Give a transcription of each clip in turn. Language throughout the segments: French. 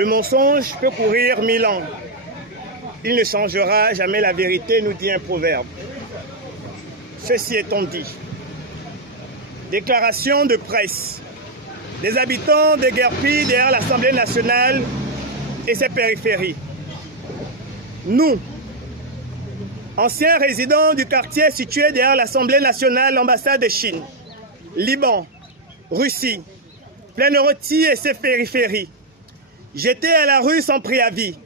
Le mensonge peut courir 1000 ans. Il ne changera jamais la vérité, nous dit un proverbe. Ceci étant dit, déclaration de presse des habitants de Guerpy derrière l'Assemblée nationale et ses périphéries. Nous, anciens résidents du quartier situé derrière l'Assemblée nationale, l'ambassade de Chine, Liban, Russie, Plaine-Rôtie et ses périphéries, jetés à la rue sans préavis,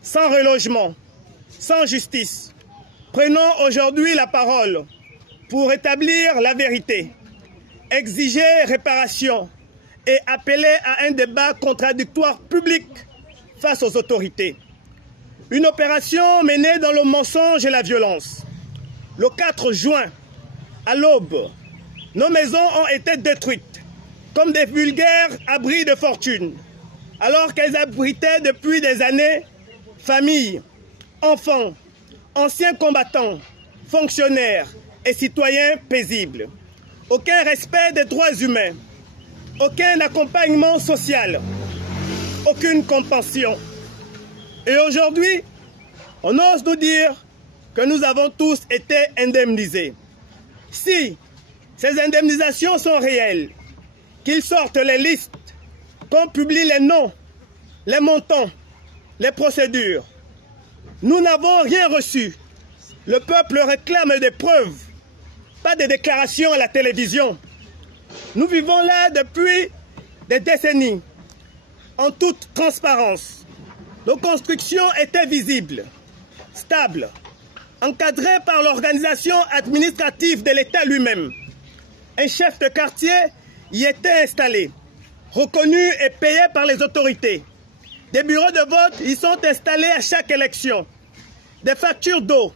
sans relogement, sans justice, prenons aujourd'hui la parole pour établir la vérité, exiger réparation et appeler à un débat contradictoire public face aux autorités. Une opération menée dans le mensonge et la violence. Le 4 juin, à l'aube, nos maisons ont été détruites comme des vulgaires abris de fortune, alors qu'elles abritaient depuis des années familles, enfants, anciens combattants, fonctionnaires et citoyens paisibles. Aucun respect des droits humains, aucun accompagnement social, aucune compassion. Et aujourd'hui, on ose nous dire que nous avons tous été indemnisés. Si ces indemnisations sont réelles, qu'ils sortent les listes, qu'on publie les noms, les montants, les procédures. Nous n'avons rien reçu. Le peuple réclame des preuves, pas des déclarations à la télévision. Nous vivons là depuis des décennies, en toute transparence. Nos constructions étaient visibles, stables, encadrées par l'organisation administrative de l'État lui-même. Un chef de quartier y était installé, reconnu et payé par les autorités. Des bureaux de vote y sont installés à chaque élection. Des factures d'eau,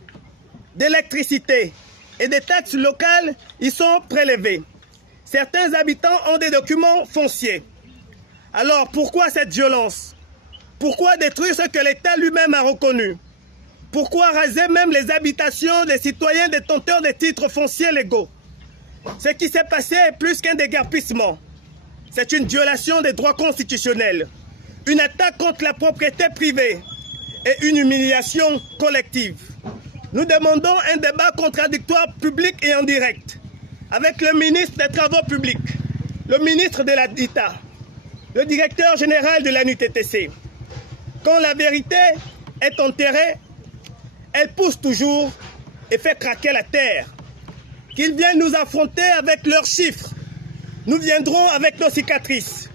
d'électricité et des taxes locales y sont prélevées. Certains habitants ont des documents fonciers. Alors pourquoi cette violence? Pourquoi détruire ce que l'État lui-même a reconnu? Pourquoi raser même les habitations des citoyens détenteurs des titres fonciers légaux? Ce qui s'est passé est plus qu'un déguerpissement. C'est une violation des droits constitutionnels, une attaque contre la propriété privée et une humiliation collective. Nous demandons un débat contradictoire public et en direct avec le ministre des Travaux publics, le ministre de l'Habitat, le directeur général de la NUTTC. Quand la vérité est enterrée, elle pousse toujours et fait craquer la terre. Qu'ils viennent nous affronter avec leurs chiffres, nous viendrons avec nos cicatrices.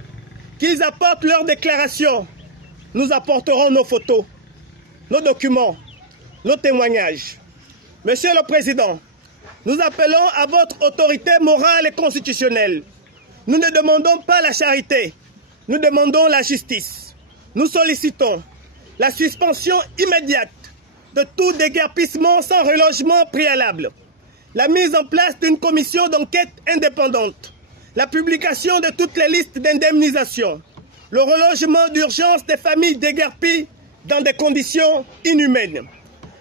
Qu'ils apportent leurs déclarations, nous apporterons nos photos, nos documents, nos témoignages. Monsieur le Président, nous appelons à votre autorité morale et constitutionnelle. Nous ne demandons pas la charité, nous demandons la justice. Nous sollicitons la suspension immédiate de tout déguerpissement sans relogement préalable, la mise en place d'une commission d'enquête indépendante, la publication de toutes les listes d'indemnisation, le relogement d'urgence des familles déguerpies dans des conditions inhumaines,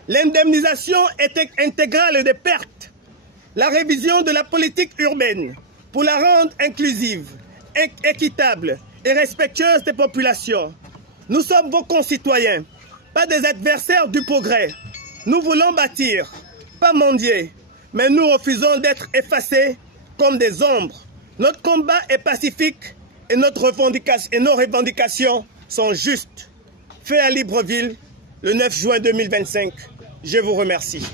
l'indemnisation intégrale des pertes, la révision de la politique urbaine pour la rendre inclusive, équitable et respectueuse des populations. Nous sommes vos concitoyens, pas des adversaires du progrès. Nous voulons bâtir, pas mendier, mais nous refusons d'être effacés comme des ombres. Notre combat est pacifique et nos revendications sont justes. Fait à Libreville, le 9 juin 2025. Je vous remercie.